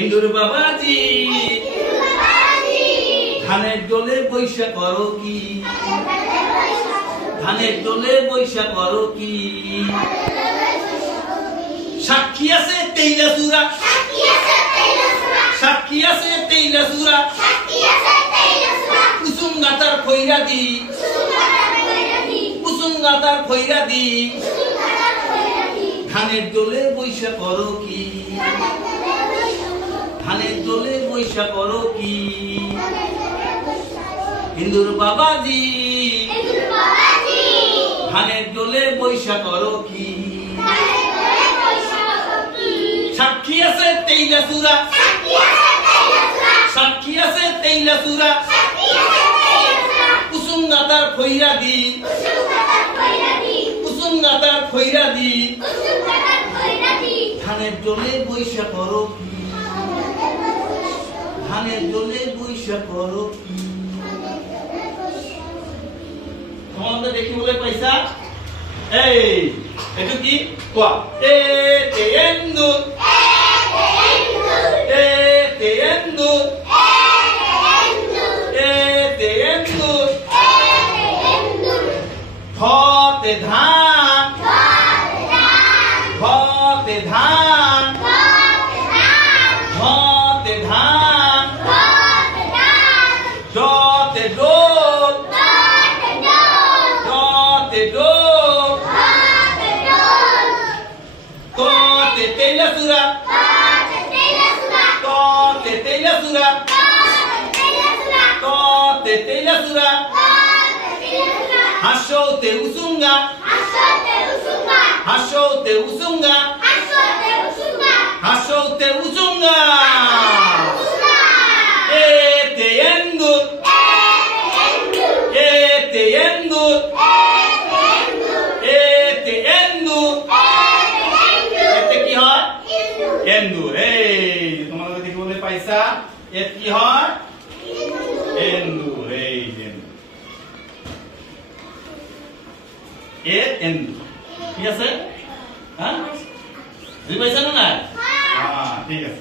ইন্দুর বাবাজি ধানের দোলে বৈশা করো কি, ধানের দোলে বৈশা করো কি। সাক্ষী আছে তেইলা সুরা, সাক্ষী আছে তেইলা সুরা, কুসুম গাতার খৈরা দি, কুসুম গাতার খৈরা দি। ধানের দোলে বৈশা করো কি, ধানের দোলে বৈশা করো কি। হিন্দুর বাবাজি ধানের দোলে বৈশা করো কি। সাক্ষী আছে তেইলা সুরা, সাক্ষী আছে তেইলা সুরা, কুসুম গাতার খৈরা দি, কুসুম গাতার খৈরা দি। ধানের দোলে বৈশা করো কি, ধানের দোলে বৈশা করো কি। তোমাদের দেখি বলে পয়সা এই এটা কি কোয়া এ তে এন্দু, এ তে এন্দু, এ তে এন্দু। ধ তে ধান, ধ তে ধান, ধ তে ধান। ড তে ডোল, ড তে ডোল। ত তে তেইলা সুরা, ত তে তেইলা সুরা, ত তে তেইলা সুরা। হাসো তে উসুঙ্গা, হাসো তে উসুঙ্গা, হাসো তে উসুঙ্গা। এ তে এন্দুর, এ তে এন্দুর, এ তে এন্দুর। এতে কি হয় এন্দুর। এই তোমাদের দেখি বলে পয়সা এত কি হয় এন্দুর। এই এত এন্দুর ঠিক আছে। হ্যাঁ বুঝতে পারছেন না? হ্যাঁ ঠিক আছে।